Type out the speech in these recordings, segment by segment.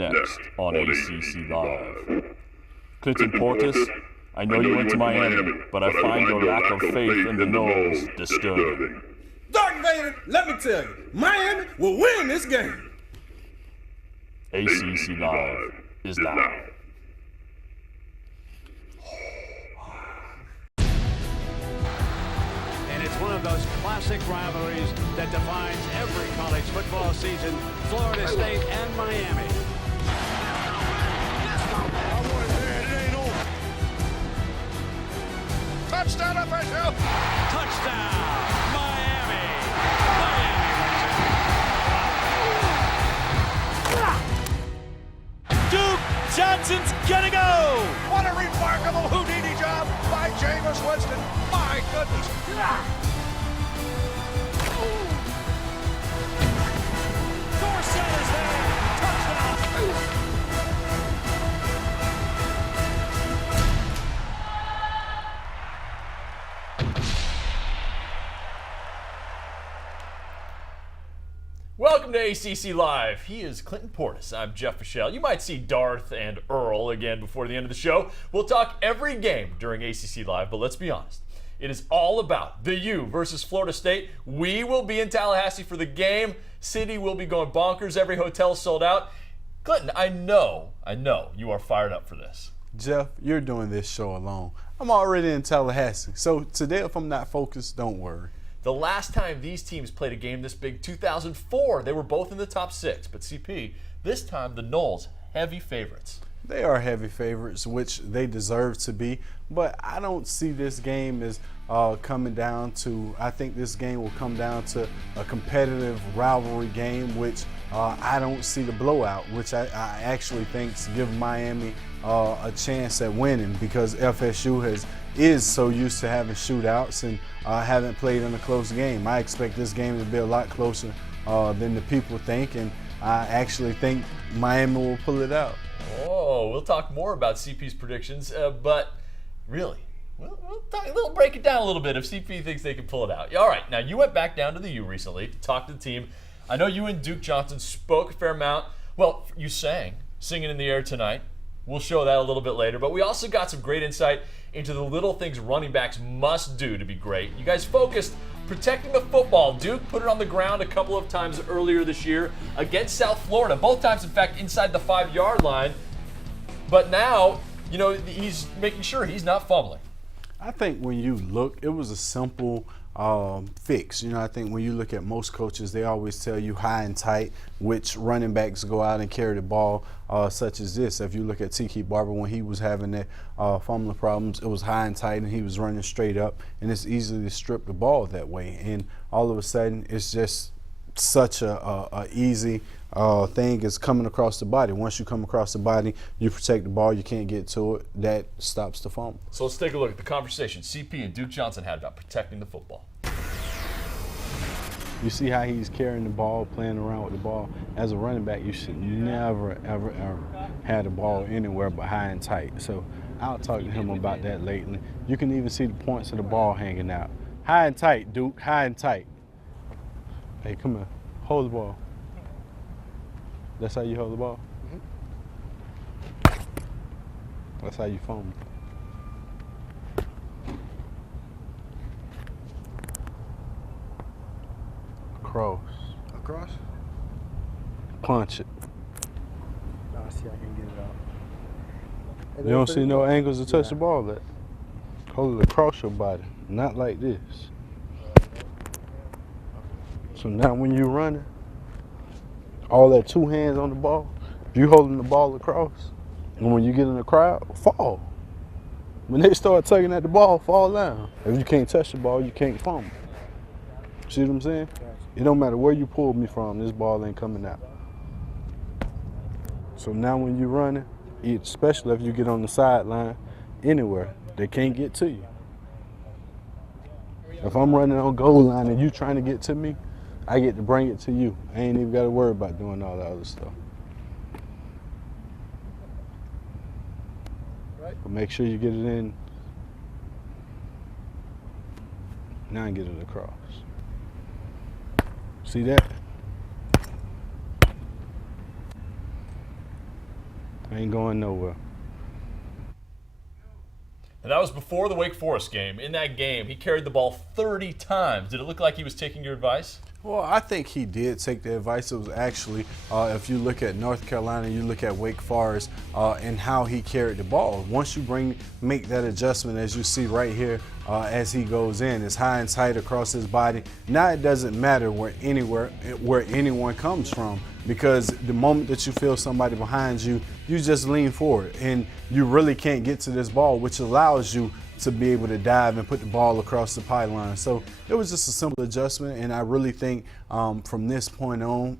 next on ACC Live. Clinton Portis, I know you went to Miami, but I find your lack of faith in the Noles disturbing. Darth Vader, let me tell you, Miami will win this game. ACC Live is now. And it's one of those classic rivalries that defines every college football season, Florida State and Miami. Touchdown official! Touchdown, Miami! Duke Johnson's gonna go! What a remarkable Houdini job by Jameis Winston. My goodness. Dorsett is there! Touchdown! Welcome to ACC Live. He is Clinton Portis. I'm Jeff Fischel. You might see Darth and Earl again before the end of the show. We'll talk every game during ACC Live, but let's be honest. It is all about the U versus Florida State. We will be in Tallahassee for the game. City will be going bonkers. Every hotel sold out. Clinton, I know you are fired up for this. Jeff, you're doing this show alone. I'm already in Tallahassee, so today if I'm not focused, don't worry. The last time these teams played a game this big, 2004, they were both in the top 6. But CP, this time the Noles, heavy favorites. They are heavy favorites, which they deserve to be, but I don't see this game as coming down to, I think this game will come down to a competitive rivalry game, which I don't see the blowout, which I actually think give Miami a chance at winning because FSU is so used to having shootouts and haven't played in a close game. I expect this game to be a lot closer than the people think, and I actually think Miami will pull it out. Oh, we'll talk more about CP's predictions, but really, we'll break it down a little bit if CP thinks they can pull it out. All right, now you went back down to the U recently to talk to the team. I know you and Duke Johnson spoke a fair amount. Well, you sang Singing in the Air Tonight. We'll show that a little bit later, but we also got some great insight into the little things running backs must do to be great. You guys focused protecting the football. Duke put it on the ground a couple of times earlier this year against South Florida, both times, in fact, inside the 5-yard line. But now, he's making sure he's not fumbling. I think when you look, it was a simple fix. I think when you look at most coaches, they always tell you high and tight, which running backs go out and carry the ball, such as this. If you look at Tiki Barber when he was having that fumbling problems, it was high and tight and he was running straight up, and it's easy to strip the ball that way. And all of a sudden, it's just such a easy thing is coming across the body. Once you come across the body, you protect the ball, you can't get to it. That stops the fumble. So let's take a look at the conversation CP and Duke Johnson had about protecting the football. You see how he's carrying the ball, playing around with the ball. As a running back, you should never, ever, ever have the ball anywhere but high and tight. So I'll talk to him about that lately. You can even see the points of the ball hanging out. High and tight, Duke, high and tight. Hey, come here, hold the ball. That's how you hold the ball? Mm-hmm. That's how you fumble. Across? Punch it. Nah, see, I can't get it out. You don't see no angles to touch the ball at. Hold it across your body, not like this. So now when you're running, all that 2 hands on the ball, if you holding the ball across, and when you get in the crowd, fall. When they start tugging at the ball, fall down. If you can't touch the ball, you can't fumble. See what I'm saying? It don't matter where you pull me from, this ball ain't coming out. So now when you're running, especially if you get on the sideline, anywhere, they can't get to you. If I'm running on goal line and you trying to get to me, I get to bring it to you. I ain't even got to worry about doing all that other stuff. Right. But make sure you get it in. Now I get it across. See that? Ain't going nowhere. And that was before the Wake Forest game. In that game, he carried the ball 30 times. Did it look like he was taking your advice? Well, I think he did take the advice. It was actually, if you look at North Carolina, you look at Wake Forest, and how he carried the ball. Once you make that adjustment, as you see right here, as he goes in, it's high and tight across his body. Now it doesn't matter where anyone comes from, because the moment that you feel somebody behind you, you just lean forward, and you really can't get to this ball, which allows you to be able to dive and put the ball across the pylon. So it was just a simple adjustment, and I really think from this point on,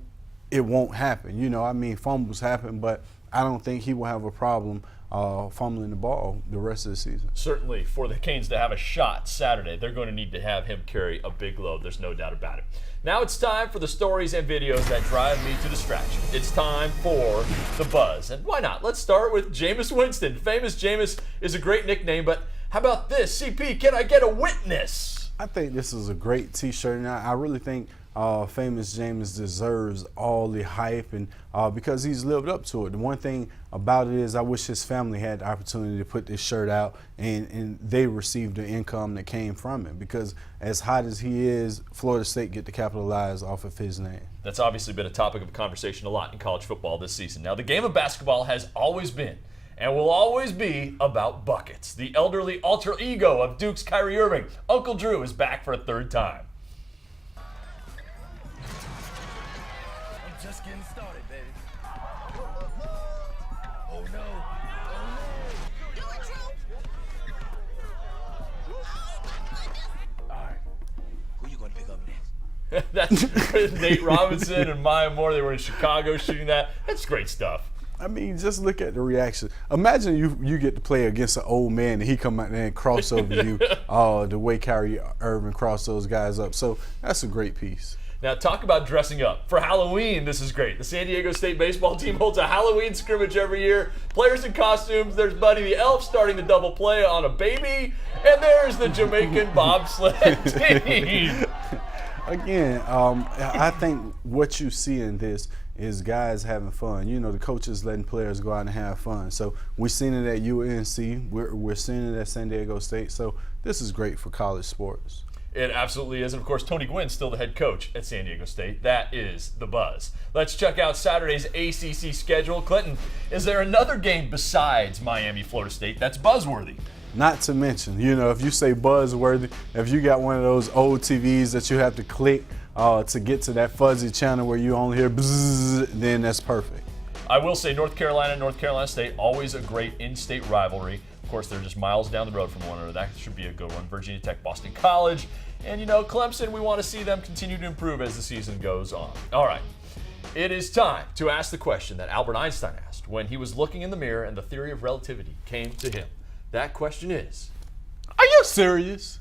it won't happen. You know, I mean, fumbles happen, but I don't think he will have a problem fumbling the ball the rest of the season. Certainly, for the Canes to have a shot Saturday, they're going to need to have him carry a big load. There's no doubt about it. Now it's time for the stories and videos that drive me to distraction. It's time for the buzz. And why not? Let's start with Jameis Winston. Famous Jameis is a great nickname, but how about this? CP, can I get a witness? I think this is a great T-shirt, and I really think Famous Jameis deserves all the hype, and because he's lived up to it. The one thing about it is I wish his family had the opportunity to put this shirt out, and they received the income that came from it, because as hot as he is, Florida State get to capitalize off of his name. That's obviously been a topic of conversation a lot in college football this season. Now, the game of basketball has always been and will always be about buckets. The elderly alter ego of Duke's Kyrie Irving, Uncle Drew, is back for a third time. I'm just getting started, baby. Oh no. Do it, Drew. All right. Who you gonna pick up next? That's Nate Robinson and Maya Moore. They were in Chicago shooting that. That's great stuff. I mean, just look at the reaction. Imagine you get to play against an old man and he come out there and cross over you the way Kyrie Irving crossed those guys up. So that's a great piece. Now, talk about dressing up. For Halloween, this is great. The San Diego State baseball team holds a Halloween scrimmage every year. Players in costumes. There's Buddy the Elf starting the double play on a baby. And there's the Jamaican bobsled team. Again, I think what you see in this is guys having fun. You know, the coaches letting players go out and have fun. So we're seeing it at UNC. We're seeing it at San Diego State. So this is great for college sports. It absolutely is. And, of course, Tony Gwynn's still the head coach at San Diego State. That is the buzz. Let's check out Saturday's ACC schedule. Clinton, is there another game besides Miami, Florida State that's buzzworthy? Not to mention, you know, if you say buzzworthy, if you got one of those old TVs that you have to click to get to that fuzzy channel where you only hear bzzz, then that's perfect. I will say North Carolina State, always a great in-state rivalry. Of course, they're just miles down the road from one another. That should be a good one. Virginia Tech, Boston College. And, you know, Clemson, we want to see them continue to improve as the season goes on. All right. It is time to ask the question that Albert Einstein asked when he was looking in the mirror and the theory of relativity came to him. That question is, are you serious?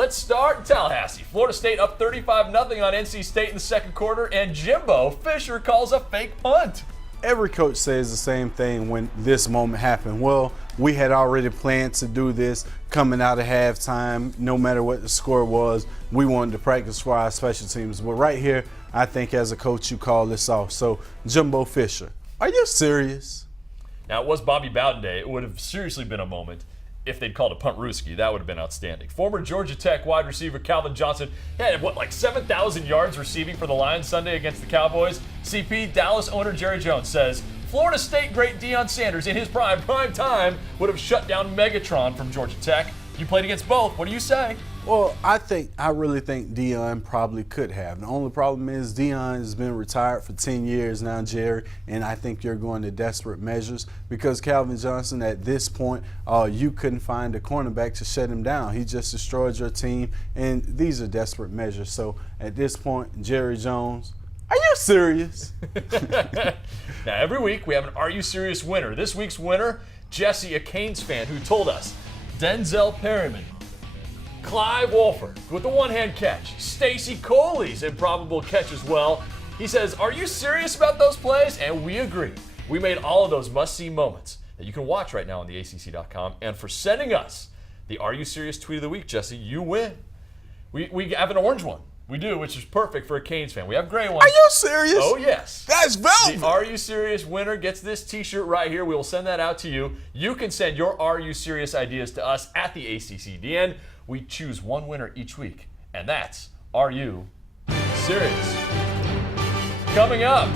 let's start in Tallahassee. Florida State up 35-0 on NC State in the second quarter, and Jimbo Fisher calls a fake punt. Every coach says the same thing when this moment happened. Well, we had already planned to do this coming out of halftime. No matter what the score was, we wanted to practice for our special teams. But right here, I think as a coach, you call this off. So, Jimbo Fisher, are you serious? Now, it was Bobby Bowden Day. It would have seriously been a moment if they'd called a punt Ruski. That would have been outstanding. Former Georgia Tech wide receiver Calvin Johnson had, like 7,000 yards receiving for the Lions Sunday against the Cowboys. CP, Dallas owner Jerry Jones says, Florida State great Deion Sanders in his prime time would have shut down Megatron from Georgia Tech. You played against both. What do you say? Well, I really think Deion probably could have. The only problem is Deion has been retired for 10 years now, Jerry, and I think you're going to desperate measures because Calvin Johnson, at this point, you couldn't find a cornerback to shut him down. He just destroyed your team, and these are desperate measures. So at this point, Jerry Jones, are you serious? Now, every week we have an Are You Serious winner. This week's winner, Jesse, a Canes fan, who told us Denzel Perryman, Clive Wolford with the one-hand catch, Stacy Coley's improbable catch as well. He says, are you serious about those plays? And we agree. We made all of those must-see moments that you can watch right now on theacc.com. And for sending us the Are You Serious tweet of the week, Jesse, you win. We have an orange one. We do, which is perfect for a Canes fan. We have gray ones. Are you serious? Oh, yes. That's velvet. The Are You Serious winner gets this t-shirt right here. We will send that out to you. You can send your Are You Serious ideas to us at the ACCDN. We choose one winner each week, and that's Are You Serious? Coming up,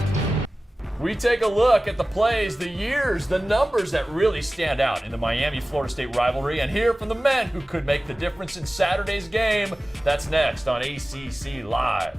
we take a look at the plays, the years, the numbers that really stand out in the Miami-Florida State rivalry, and hear from the men who could make the difference in Saturday's game. That's next on ACC Live.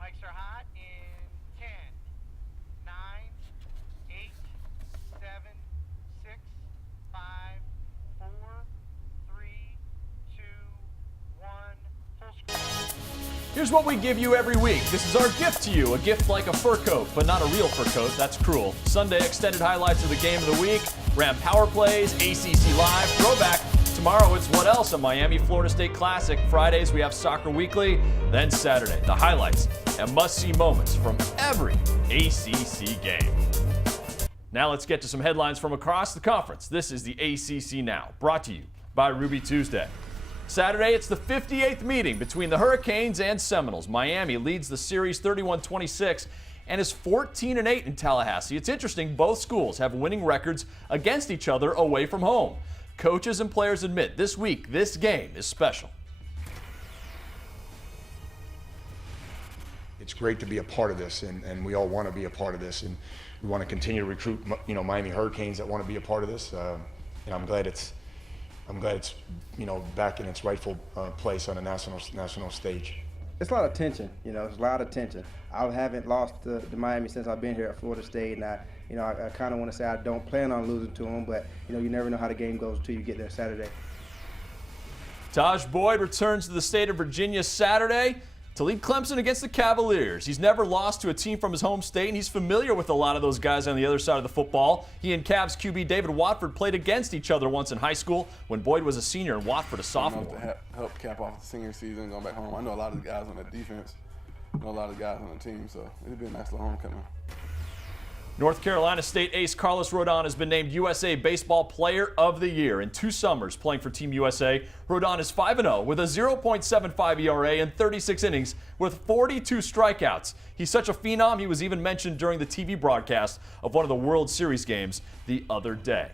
Mics are hot in 10, 9, 8, 7, 6, 5, 4, 3, 2, 1, full screen. Here's what we give you every week. This is our gift to you. A gift like a fur coat, but not a real fur coat. That's cruel. Sunday, extended highlights of the game of the week. Ram Power Plays, ACC Live, Throwback. Tomorrow, it's What Else? A Miami-Florida State Classic. Fridays, we have Soccer Weekly. Then Saturday, the highlights and must-see moments from every ACC game. Now let's get to some headlines from across the conference. This is the ACC Now, brought to you by Ruby Tuesday. Saturday, it's the 58th meeting between the Hurricanes and Seminoles. Miami leads the series 31-26 and is 14-8 in Tallahassee. It's interesting, both schools have winning records against each other away from home. Coaches and players admit this week, this game is special. It's great to be a part of this, and we all want to be a part of this, and we want to continue to recruit, Miami Hurricanes that want to be a part of this. And I'm glad it's back in its rightful place on a national stage. It's a lot of tension, it's a lot of tension. I haven't lost to Miami since I've been here at Florida State, and I kind of want to say I don't plan on losing to them, but you never know how the game goes until you get there Saturday. Taj Boyd returns to the state of Virginia Saturday to lead Clemson against the Cavaliers. He's never lost to a team from his home state, and he's familiar with a lot of those guys on the other side of the football. He and Cavs QB David Watford played against each other once in high school when Boyd was a senior and Watford a sophomore. To help cap off the senior season, going back home. I know a lot of the guys on that defense. I know a lot of guys on the team, so it'd be a nice little homecoming. North Carolina State ace Carlos Rodon has been named USA Baseball Player of the Year. In 2 summers playing for Team USA, Rodon is 5-0 with a 0.75 ERA in 36 innings with 42 strikeouts. He's such a phenom, he was even mentioned during the TV broadcast of one of the World Series games the other day.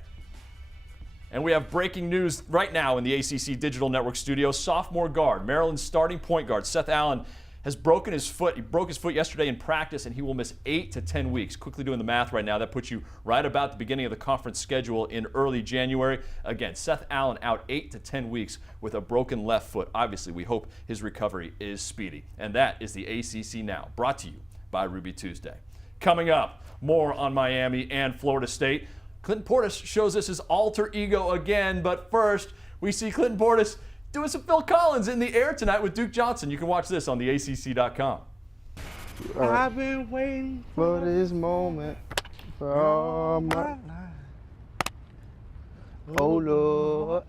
And we have breaking news right now in the ACC Digital Network studio. Sophomore guard, Maryland's starting point guard, Seth Allen, has broken his foot. He broke his foot yesterday in practice, and he will miss 8 to 10 weeks. Quickly doing the math right now, that puts you right about the beginning of the conference schedule in early January. Again, Seth Allen out 8 to 10 weeks with a broken left foot. Obviously, we hope his recovery is speedy. And that is the ACC Now, brought to you by Ruby Tuesday. Coming up, more on Miami and Florida State. Clinton Portis shows us his alter ego again, but first, we see Clinton Portis doing some Phil Collins in the air tonight with Duke Johnson. You can watch this on the ACC.com. I've been waiting for this moment for all my life. Oh, Lord.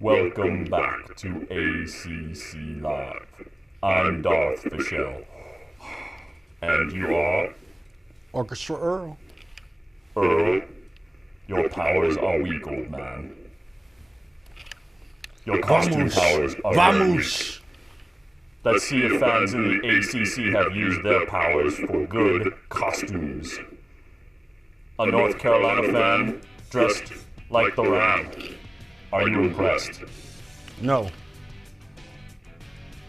Welcome back to ACC Live. I'm Darth Fischel. And you are? Orchestra Earl. Earl, your powers are weak, old man. Your costume powers are very weak. Let's see if fans in the ACC have used their powers for good costumes. A North Carolina fan dressed like the Ram. Are you impressed? No.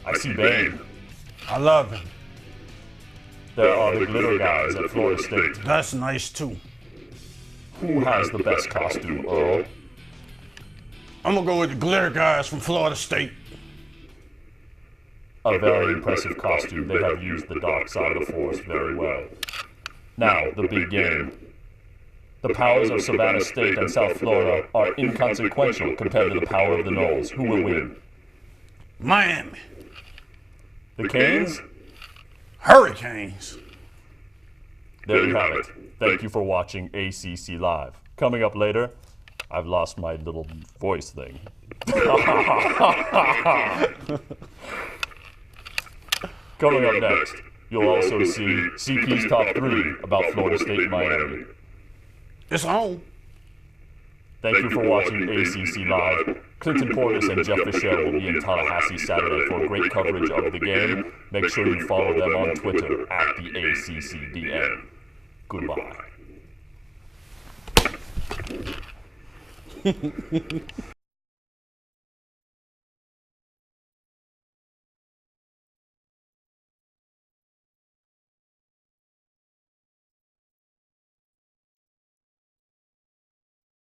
I see Bane. I love him. There are the glitter guys at Florida State. That's nice too. Who has the best costume, Earl? I'm gonna go with the glitter guys from Florida State. A very impressive costume. They have used the dark side of the Force very well. Now, the big game. The powers of Savannah State and South Florida are inconsequential compared to the power of the Noles. Who will win? Miami. The Canes? Hurricanes. There you have it. Thank you for watching ACC Live. Coming up later, I've lost my little voice thing. Coming up next, you'll also see CP's top 3 about Florida State and Miami. It's on. Thank you for watching ACC Live. Clinton Portis and Jeff Fischel will be in Tallahassee Saturday for great coverage of the game. Make sure you follow them on Twitter at the ACCDN. Goodbye.